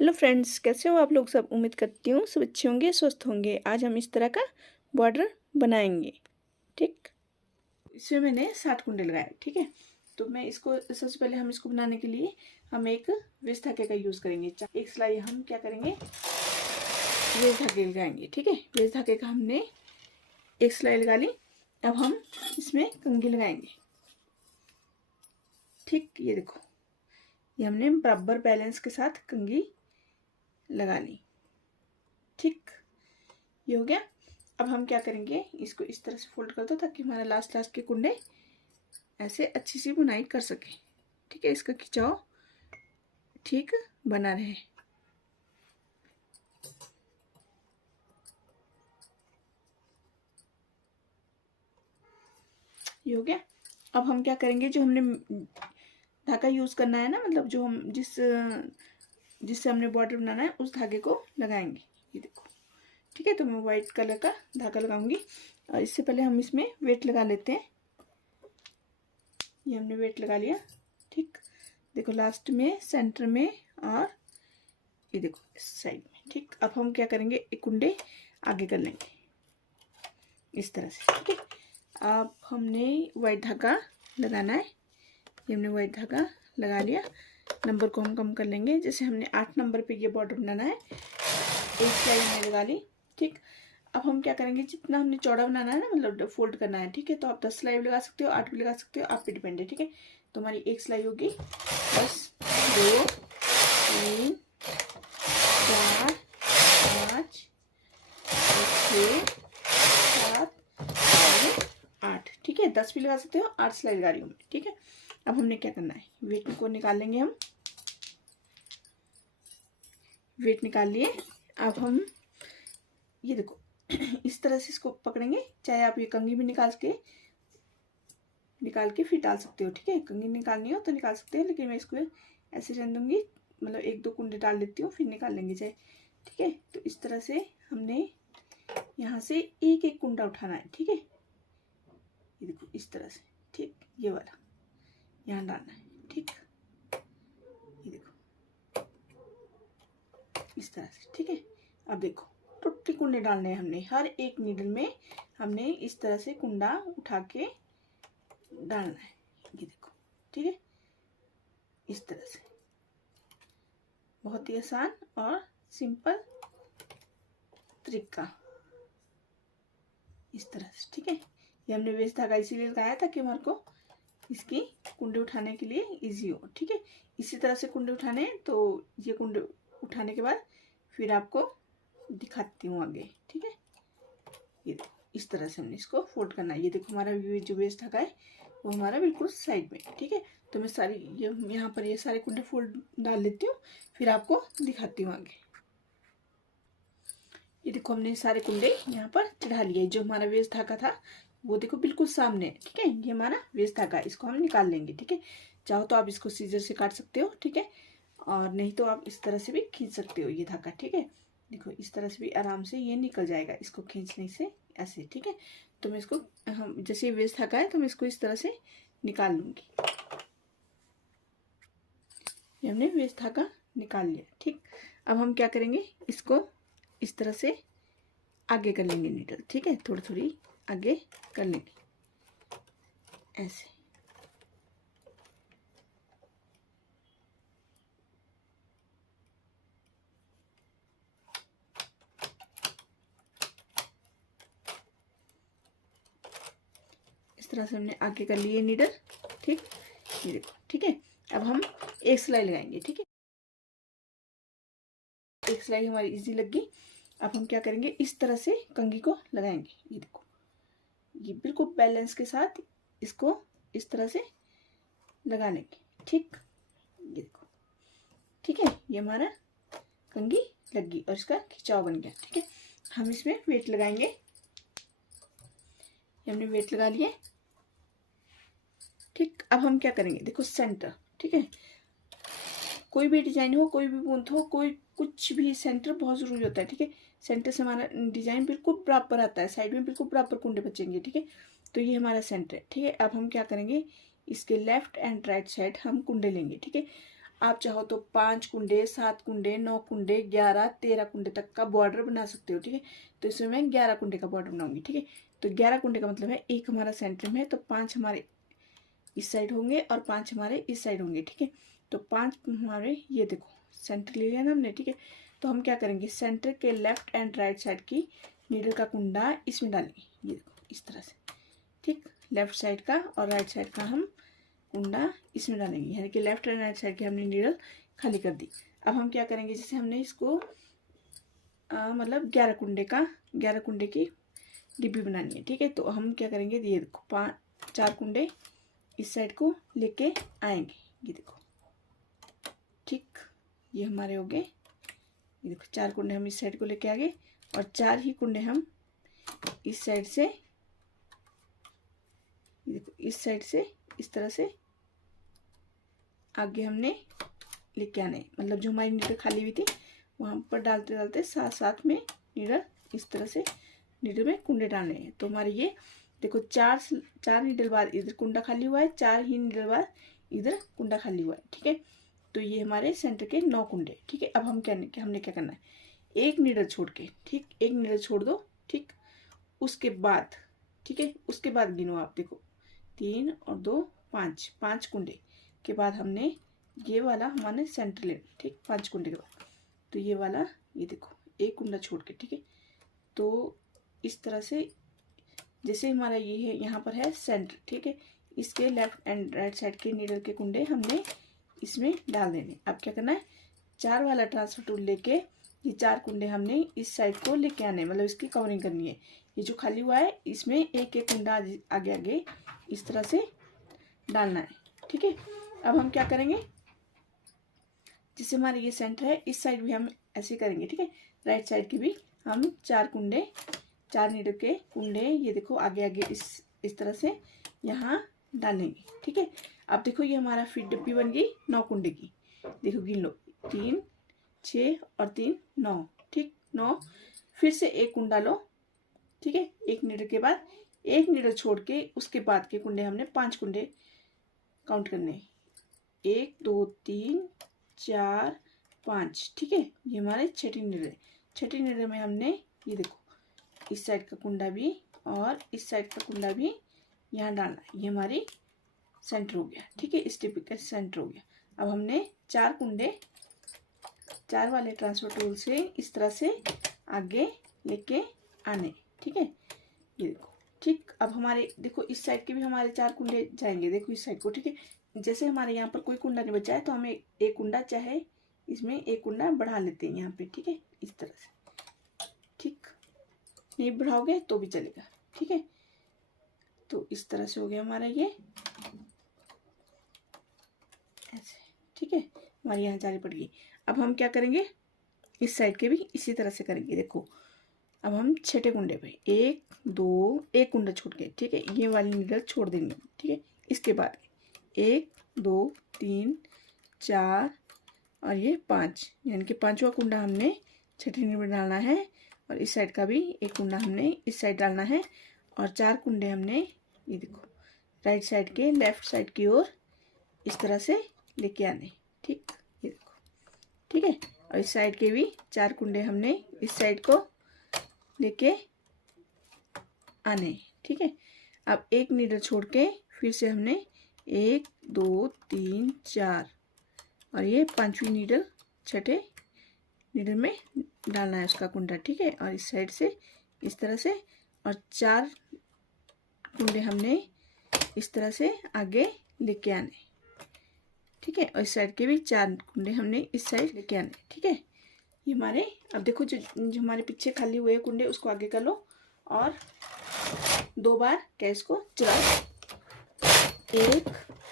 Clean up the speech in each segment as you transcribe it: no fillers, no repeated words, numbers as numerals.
Hello friends, कैसे हो आप लोग सब। उम्मीद करती हूँ सब अच्छे होंगे, स्वस्थ होंगे। आज हम इस तरह का बॉर्डर बनाएंगे। ठीक, इसमें मैंने 60 कुंडे लगाए। ठीक है, तो मैं इसको सबसे पहले हम इसको बनाने के लिए हम एक वेस्ट धागे का यूज़ करेंगे। एक सिलाई हम क्या करेंगे, वेस्ट धागे लगाएंगे। ठीक है, वेस्ट धागे का हमने एक सिलाई लगा ली। अब हम इसमें कंघी लगाएंगे। ठीक, ये देखो, ये हमने बराबर बैलेंस के साथ कंघी लगा ली। ठीक, ये हो गया। अब हम क्या करेंगे, इसको इस तरह से फोल्ड कर दो ताकि हमारा लास्ट के कुंडे ऐसे अच्छी सी बुनाई कर सके। ठीक है, इसका खिंचाव ठीक बना रहे। ये हो गया। अब हम क्या करेंगे, जो हमने धागा यूज करना है ना, मतलब जो हम जिससे हमने बॉर्डर बनाना है उस धागे को लगाएंगे। ये देखो, ठीक है, तो मैं व्हाइट कलर का धागा लगाऊंगी। और इससे पहले हम इसमें वेट लगा लेते हैं। ये हमने वेट लगा लिया। ठीक, देखो लास्ट में, सेंटर में, और ये देखो इस साइड में। ठीक, अब हम क्या करेंगे, एक कुंडे आगे कर लेंगे इस तरह से। ठीक है, अब हमने वाइट धागा लगाना है। ये हमने वाइट धागा लगा लिया। नंबर को हम कम कर लेंगे। जैसे हमने 8 नंबर पे ये बॉर्डर बनाना है, एक सिलाई हमने लगा ली। ठीक, अब हम क्या करेंगे, जितना हमने चौड़ा बनाना है ना, मतलब फोल्ड करना है। ठीक है, तो आप 10 सिलाई भी लगा सकते हो, 8 भी लगा सकते हो, आप पे डिपेंड है। ठीक है, तो हमारी एक सिलाई होगी 10, 2, 3, 4, 5, 6, 7 और 8। ठीक है, 10 भी लगा सकते हो, 8 सिलाई लगा रही हूँ मैं। ठीक है, अब हमने क्या करना है, वेट को निकाल लेंगे हम। वेट निकाल लिए। अब हम ये देखो इस तरह से इसको पकड़ेंगे। चाहे आप ये कंघी भी निकाल के फिर डाल सकते हो। ठीक है, कंघी निकालनी हो तो निकाल सकते हो, लेकिन मैं इसको ऐसे रहने दूंगी। मतलब 1-2 कुंडे डाल लेती हूँ, फिर निकाल लेंगे चाहे। ठीक है, तो इस तरह से हमने यहाँ से एक एक कुंडा उठाना है। ठीक है, ये देखो इस तरह से। ठीक, ये वाला यहाँ डालना है। ठीक, ये देखो इस तरह से। ठीक है, अब देखो टोटली कुंडे डालने हैं हमने। हर एक नीडल में हमने इस तरह से कुंडा उठा के डालना है। ये देखो, ठीक है, इस तरह से। बहुत ही आसान और सिंपल तरीका, इस तरह से। ठीक है, ये हमने वेस्ट धागा इसीलिए लगाया था कि हमारे को इसकी कुंडे उठाने के लिए इजी हो। ठीक है, इसी तरह से कुंडे उठाने हैं। तो ये कुंडे उठाने के बाद फिर आपको दिखाती हूँ आगे। ठीक है, ये देखो इस तरह से हमने इसको फोल्ड करना है। ये देखो हमारा जो वेस्ट धागा है वो हमारा बिल्कुल साइड में। ठीक है, तो मैं सारी ये यहाँ पर ये सारे कुंडे फोल्ड डाल लेती हूँ, फिर आपको दिखाती हूँ आगे। ये देखो हमने सारे कुंडे यहाँ पर चढ़ा लिए। जो हमारा वेस्ट धागा था वो देखो बिल्कुल सामने। ठीक है, ये हमारा वेस्ट धागा, इसको हम निकाल लेंगे। ठीक है, चाहो तो आप इसको सीजर से काट सकते हो। ठीक है, और नहीं तो आप इस तरह से भी खींच सकते हो ये धागा। ठीक है, देखो इस तरह से भी आराम से ये निकल जाएगा इसको खींचने से ऐसे। ठीक है, तो मैं इसको हम जैसे वेस्ट धागा है तो मैं इसको इस तरह से निकाल लूंगी। ये हमने वेस्ट धागा निकाल लिया। ठीक, अब हम क्या करेंगे, इसको इस तरह से आगे कर लेंगे नीडल। ठीक है, थोड़ी थोड़ी आगे कर लेंगे ऐसे। इस तरह से हमने आगे कर लिए नीडल। ठीक, ये देखो। ठीक है, अब हम एक सिलाई लगाएंगे। ठीक है, एक सिलाई हमारी इजी लग गई। अब हम क्या करेंगे, इस तरह से कंघी को लगाएंगे। ये देखो, ये बिल्कुल बैलेंस के साथ इसको इस तरह से लगा लेंगे। ठीक, ये देखो। ठीक है, ये हमारा कंघी लग गई और इसका खिंचाव बन गया। ठीक है, हम इसमें वेट लगाएंगे। ये हमने वेट लगा लिए। ठीक, अब हम क्या करेंगे, देखो सेंटर। ठीक है, कोई भी डिजाइन हो, कोई भी बूंद हो, कोई कुछ भी, सेंटर बहुत जरूरी होता है। ठीक है, सेंटर से हमारा डिजाइन बिल्कुल बराबर आता है, साइड में बिल्कुल बराबर कुंडे बचेंगे। ठीक है, तो ये हमारा सेंटर है। ठीक है, अब हम क्या करेंगे, इसके लेफ्ट एंड राइट साइड हम कुंडे लेंगे। ठीक है, आप चाहो तो 5 कुंडे, 7 कुंडे, 9 कुंडे, 11, 13 कुंडे तक का बॉर्डर बना सकते हो। ठीक है, तो इसमें मैं 11 कुंडे का बॉर्डर बनाऊंगी। ठीक है, तो 11 कुंडे का मतलब है एक हमारा सेंटर में है, तो 5 हमारे इस साइड होंगे और 5 हमारे इस साइड होंगे। ठीक है, तो 5 हमारे, ये देखो सेंटर ले लिया ना हमने। ठीक है, तो हम क्या करेंगे, सेंटर के लेफ्ट एंड राइट साइड की नीडल का कुंडा इसमें डालेंगे। ये देखो इस तरह से। ठीक, लेफ्ट साइड का और राइट साइड का हम कुंडा इसमें डालेंगे, यानी कि लेफ्ट एंड राइट साइड की हमने नीडल खाली कर दी। अब हम क्या करेंगे, जैसे हमने इसको मतलब 11 कुंडे की डिब्बी बनानी है। ठीक है, तो हम क्या करेंगे, ये देखो 4 कुंडे इस साइड को लेके आएंगे। ये देखो, ठीक, ये हमारे हो गए। ये देखो 4 कुंडे हम इस साइड को लेके आ गए और 4 ही कुंडे हम इस साइड से, ये देखो इस साइड से इस तरह से आगे हमने लेके आने, मतलब जो हमारी नीडल खाली हुई थी वहां पर डालते डालते साथ साथ में नीडल इस तरह से नीडल में कुंडे डालने हैं। तो हमारे ये देखो 4 नीडल बाद इधर कुंडा खाली हुआ है, 4 ही नीडल बाद इधर कुंडा खाली हुआ है। ठीक है, तो ये हमारे सेंटर के 9 कुंडे। ठीक है, अब हमने क्या करना है, एक नीडल छोड़ के, ठीक, एक नीडल छोड़ दो। ठीक, उसके बाद, ठीक है, उसके बाद गिनो आप, देखो 3 और 2 5, 5 कुंडे के बाद हमने ये वाला हमारे सेंटर लेना। ठीक, 5 कुंडे के बाद तो ये वाला, ये देखो एक कुंडा छोड़ के। ठीक है, तो इस तरह से जैसे हमारा ये है, यहाँ पर है सेंटर। ठीक है, इसके लेफ्ट एंड राइट साइड के नीडल के कुंडे हमने इसमें डाल देने। अब क्या करना है, 4 वाला ट्रांसफर टूल लेके ये 4 कुंडे हमने इस साइड को लेके आने, मतलब इसकी कवरिंग करनी है। ये जो खाली हुआ है इसमें एक एक कुंडा आगे आगे इस तरह से डालना है। ठीक है, अब हम क्या करेंगे, जिससे हमारे ये सेंटर है इस साइड भी हम ऐसे करेंगे। ठीक है, राइट साइड की भी हम 4 कुंडे, 4 नीडल के कुंडे, ये देखो आगे आगे इस तरह से यहाँ डालेंगे। ठीक है, अब देखो ये हमारा फिर डिब्बी बन गई 9 कुंडे की। देखो गिन लो, 3 6 और 3 9। ठीक, 9, फिर से एक कुंडा लो। ठीक है, एक नीडल के बाद एक नीडल छोड़ के उसके बाद के कुंडे हमने 5 कुंडे काउंट करने, 1 2 3 4 5। ठीक है, ये हमारे छठी नीडल है। छठी नीडल में हमने ये देखो इस साइड का कुंडा भी और इस साइड का कुंडा भी यहाँ डालना है। ये हमारी सेंटर हो गया। ठीक है, इस टिप का सेंटर हो गया। अब हमने 4 कुंडे 4 वाले ट्रांसफर टूल से इस तरह से आगे लेके आने। ठीक है, ये देखो। ठीक, अब हमारे देखो इस साइड के भी हमारे 4 कुंडे जाएंगे, देखो इस साइड को। ठीक है, जैसे हमारे यहाँ पर कोई कुंडा नहीं बचा है तो हमें एक कुंडा, चाहे इसमें एक कुंडा बढ़ा लेते हैं यहाँ पे। ठीक है, इस तरह से। ठीक, नहीं बढ़ाओगे तो भी चलेगा। ठीक है, तो इस तरह से हो गया हमारा ये ऐसे। ठीक है, हमारी यहाँ जाली पड़ गई। अब हम क्या करेंगे, इस साइड के भी इसी तरह से करेंगे। देखो अब हम छठे कुंडे पे 1 2 एक कुंडा छोड़ के, ठीक है, ये वाली नीडल छोड़ देंगे। ठीक है, इसके बाद 1 2 3 4 और ये 5, यानी कि 5वां कुंडा हमने छठी नीडल में डालना है और इस साइड का भी एक कुंडा हमने इस साइड डालना है और 4 कुंडे हमने ये देखो राइट साइड के लेफ्ट साइड की ओर इस तरह से लेके आने। ठीक, ये देखो। ठीक है, और इस साइड के भी 4 कुंडे हमने इस साइड को लेके आने। ठीक है, अब एक नीडल छोड़ के फिर से हमने 1 2 3 4 और ये 5वीं नीडल छठे नीडल में डालना है उसका कुंडा। ठीक है, और इस साइड से इस तरह से और 4 कुंडे हमने इस तरह से आगे लेके आने। ठीक है, और इस साइड के भी 4 कुंडे हमने इस साइड लेके आने। ठीक है, ये हमारे, अब देखो जो हमारे पीछे खाली हुए कुंडे उसको आगे कर लो और 2 बार गैस को चलाओ, 1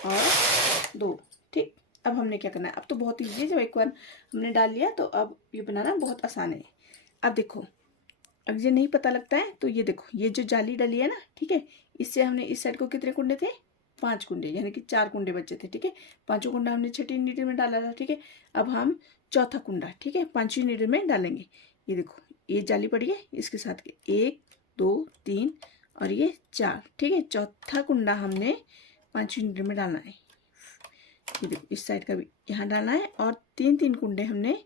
और 2। ठीक, अब हमने क्या करना है, अब तो बहुत ईजी है, जब एक बार हमने डाल लिया तो अब ये बनाना बहुत आसान है। अब देखो, अब ये नहीं पता लगता है तो ये देखो, ये जो जाली डाली है ना, ठीक है, इससे हमने इस साइड को कितने कुंडे थे, 5 कुंडे, यानी कि 4 कुंडे बचे थे। ठीक है, 5वां कुंडा हमने छठी नीडल में डाला था। ठीक है, अब हम चौथा कुंडा, ठीक है, 5वीं नीडल में डालेंगे। ये देखो ये जाली पड़ी है, इसके साथ के 1 2 3 और ये 4। ठीक है, चौथा कुंडा हमने 5वीं नीडल में डालना है। ये देखो इस साइड का भी यहाँ डालना है और 3-3 कुंडे हमने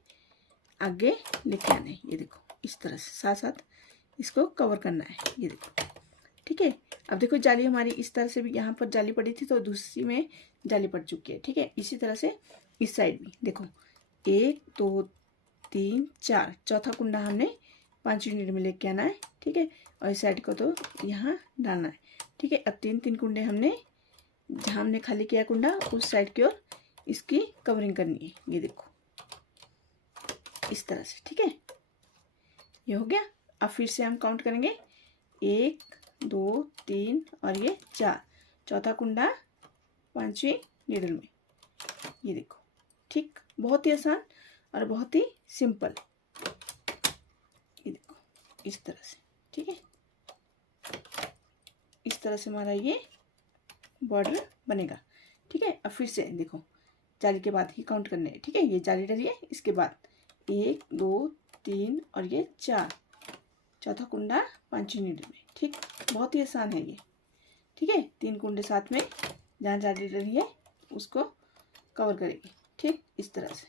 आगे लेके आने हैं। ये देखो इस तरह से साथ साथ इसको कवर करना है। ये देखो ठीक है। अब देखो जाली हमारी इस तरह से भी यहाँ पर जाली पड़ी थी तो दूसरी में जाली पड़ चुकी है। ठीक है, इसी तरह से इस साइड भी देखो 1 2 3 4 चौथा कुंडा हमने 5 यूनिट में लेके आना है। ठीक है, और इस साइड को तो यहाँ डालना है। ठीक है, अब 3-3 कुंडे हमने जहाँ हमने खाली किया कुंडा उस साइड की ओर इसकी कवरिंग करनी है। ये देखो इस तरह से। ठीक है, ये हो गया। अब फिर से हम काउंट करेंगे 1 2 3 और ये 4 चौथा कुंडा 5वीं नीडल में। ये देखो ठीक, बहुत ही आसान और बहुत ही सिंपल। ये देखो इस तरह से। ठीक है, इस तरह से हमारा ये बॉर्डर बनेगा। ठीक है, अब फिर से देखो जाली के बाद ही काउंट करने हैं। ठीक है, ये जाली डालिए, इसके बाद 1 2 3 और ये 4 चौथा कुंडा 5वीं नीडल में। ठीक, बहुत ही आसान है ये। ठीक है, 3 कुंडे साथ में जहाँ जाली डली है उसको कवर करेगी। ठीक, इस तरह से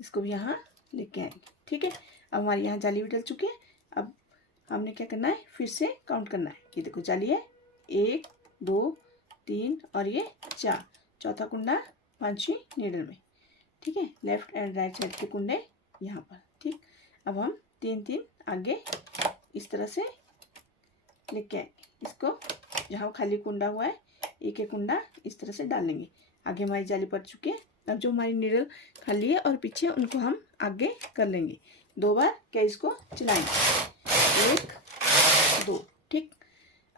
इसको भी यहाँ लेके आएंगे। ठीक है, अब हमारी यहाँ जाली भी डल चुकी है। अब हमने क्या करना है, फिर से काउंट करना है। ये देखो जाली है 1 2 3 और ये 4 चौथा कुंडा 5वीं नीडल में। ठीक है, लेफ्ट एंड राइट साइड के कुंडे यहाँ पर। ठीक, अब हम 3-3 आगे इस तरह से लेके आएंगे। इसको जहाँ खाली कुंडा हुआ है एक एक कुंडा इस तरह से डाल लेंगे। आगे हमारी जाली पड़ चुकी है। अब जो हमारी नीडल खाली है और पीछे उनको हम आगे कर लेंगे। 2 बार गैस को चलाएंगे 1 2। ठीक,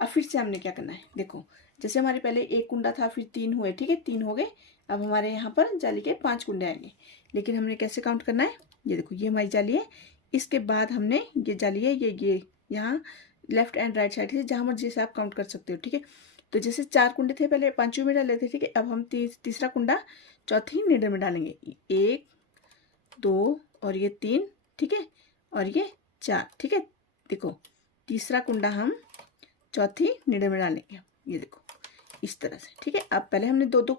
अब फिर से हमने क्या करना है, देखो जैसे हमारे पहले 1 कुंडा था फिर 3 हुए। ठीक है, 3 हो गए। अब हमारे यहाँ पर जाली के 5 कुंडे आएंगे। लेकिन हमने कैसे काउंट करना है, ये देखो ये हमारी जाली है, इसके बाद हमने ये जाली है ये यहाँ लेफ्ट एंड राइट साइड से जहाँ मर्जी से आप काउंट कर सकते हो। ठीक है, तो जैसे 4 कुंडे थे पहले 5वीं में डाले थे। ठीक है, अब हम तीसरा कुंडा चौथी नीडल में डालेंगे 1 2 और ये 3। ठीक है, और ये 4। ठीक है, देखो तीसरा कुंडा हम चौथी नीडल में डालेंगे। ये देखो इस तरह से। ठीक है, अब पहले हमने 2-2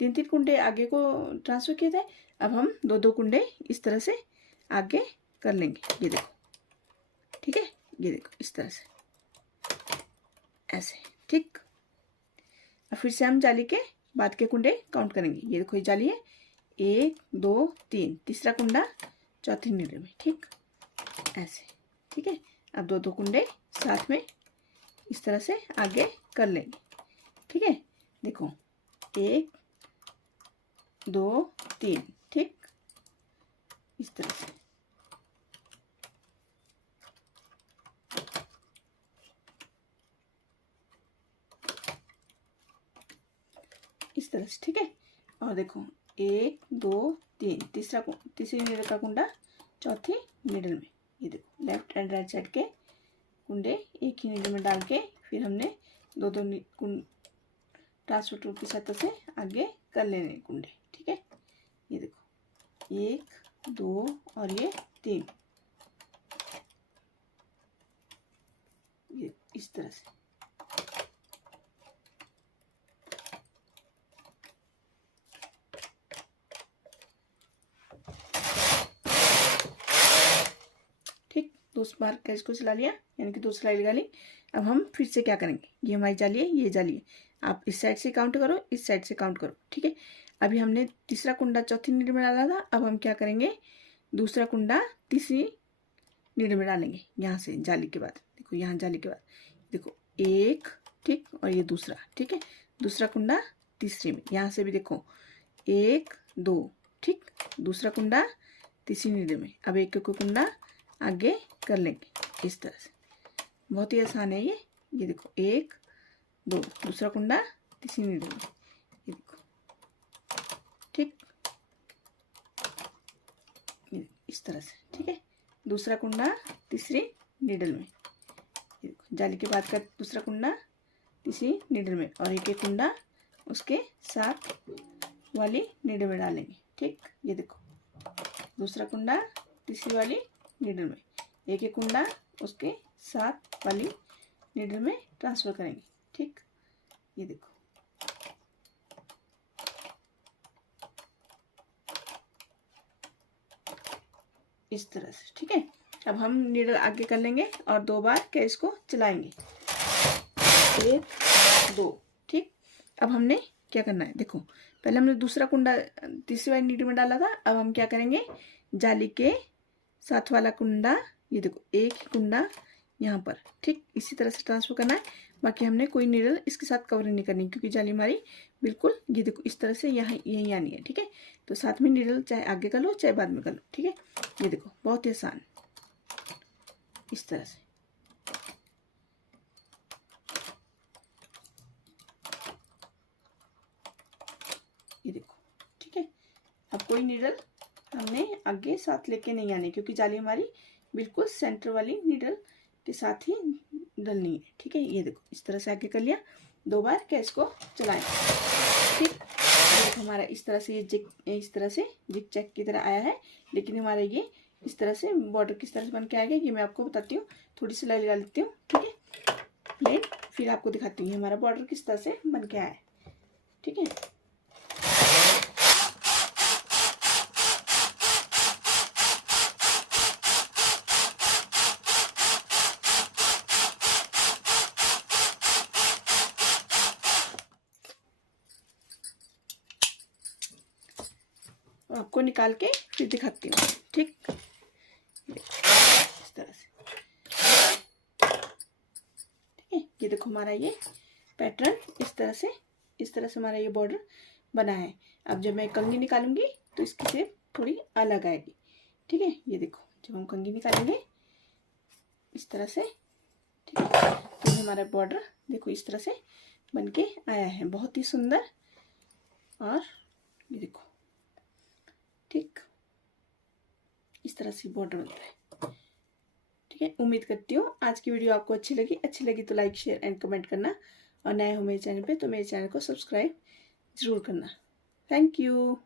3-3 कुंडे आगे को ट्रांसफर किए थे। अब हम 2-2 कुंडे इस तरह से आगे कर लेंगे। ये देखो ठीक है, ये देखो इस तरह से ऐसे। ठीक, अब फिर से हम जाली के बाद के कुंडे काउंट करेंगे। ये देखो ये जाली है 1 2 3 तीसरा कुंडा चौथी नीडल में। ठीक, ऐसे। ठीक है, अब 2-2 कुंडे साथ में इस तरह से आगे कर लेंगे। ठीक है, देखो 1 2 3। ठीक, इस तरह से। इस तरह से। ठीक है, और देखो 1 2 3 तीसरी नीडल का कुंडा चौथी नीडल में। ये देखो लेफ्ट एंड राइट साइड के कुंडे एक ही नीडल में डाल के फिर हमने 2-2 ट्रांसफर टूल की सहायता से आगे कर लेने कुंडे। ठीक है, ये देखो 1 2 और ये 3। ये इस तरह से। ठीक, 2 बार गैस को चला लिया, यानी कि 2 सिलाई लगा ली। अब हम फिर से क्या करेंगे, ये हमारी जाली है ये जाली है, आप इस साइड से काउंट करो इस साइड से काउंट करो। ठीक है, अभी हमने तीसरा कुंडा चौथी नीडल में डाला था। अब हम क्या करेंगे, दूसरा कुंडा तीसरी नीडल में डालेंगे यहाँ से जाली के बाद। देखो यहाँ जाली के बाद देखो 1। ठीक, और ये दूसरा। ठीक है, दूसरा कुंडा तीसरी में, यहाँ से भी देखो 1 2। ठीक, दूसरा कुंडा तीसरी नीडल में। अब एक कुंडा आगे कर लेंगे इस तरह से। बहुत ही आसान है ये। ये देखो 1 2 दूसरा कुंडा तीसरी नीडल में। ये देखो ठीक, इस तरह से। ठीक है, दूसरा कुंडा तीसरी नीडल में। ये देखो जाली के बाद का दूसरा कुंडा तीसरी नीडल में और एक एक कुंडा उसके साथ वाली नीडल में डालेंगे। ठीक, ये देखो दूसरा कुंडा तीसरी वाली नीडल में, एक एक कुंडा उसके साथ वाली नीडल में ट्रांसफर करेंगे। ठीक, ये देखो इस तरह से, ठीक है। अब हम नीडल आगे कर लेंगे और 2 बार गैस को चलाएंगे, 1 2, ठीक। अब हमने क्या करना है, देखो पहले हमने दूसरा कुंडा तीसरी वाली नीडल में डाला था। अब हम क्या करेंगे, जाली के साथ वाला कुंडा, ये देखो एक ही कुंडा यहाँ पर, ठीक इसी तरह से ट्रांसफर करना है। बाकी हमने कोई नीडल इसके साथ कवर नहीं करनी, क्योंकि जाली हमारी बिल्कुल ये देखो इस तरह से यहाँ यहीं आनी है, ठीक है। तो साथ में नीडल चाहे आगे कर लो चाहे बाद में कर लो, ठीक है। ये देखो बहुत ही आसान, इस तरह से। ये देखो, ठीक है। अब कोई नीडल हमने आगे साथ लेके नहीं आनी, क्योंकि जाली हमारी बिल्कुल सेंटर वाली नीडल के साथ ही डलनी है, ठीक है। ये देखो इस तरह से आगे कर लिया, 2 बार गैस को चलाएं, ठीक। देखो हमारा इस तरह से ये इस तरह से जिग जैग की तरह आया है, लेकिन हमारा ये इस तरह से बॉर्डर किस तरह से बन के आएगा ये मैं आपको बताती हूँ। थोड़ी सी सिलाई लगा लेती हूँ, ठीक है, प्लेन, फिर आपको दिखाती हूँ हमारा बॉर्डर किस तरह से बन के आया है, ठीक है। आपको निकाल के फिर दिखाती हूँ, ठीक इस तरह से, ठीक है। ये देखो हमारा ये पैटर्न इस तरह से हमारा ये बॉर्डर बना है। अब जब मैं कंघी निकालूंगी तो इसकी शेप थोड़ी अलग आएगी, ठीक है। ये देखो जब हम कंघी निकालेंगे इस तरह से, ठीक है, तो हमारा बॉर्डर देखो इस तरह से बन के आया है, बहुत ही सुंदर। और ये देखो, ठीक इस तरह से बॉर्डर बनता है, ठीक है। उम्मीद करती हूँ आज की वीडियो आपको अच्छी लगी तो लाइक शेयर एंड कमेंट करना, और नए हो मेरे चैनल पे तो मेरे चैनल को सब्सक्राइब जरूर करना। Thank you.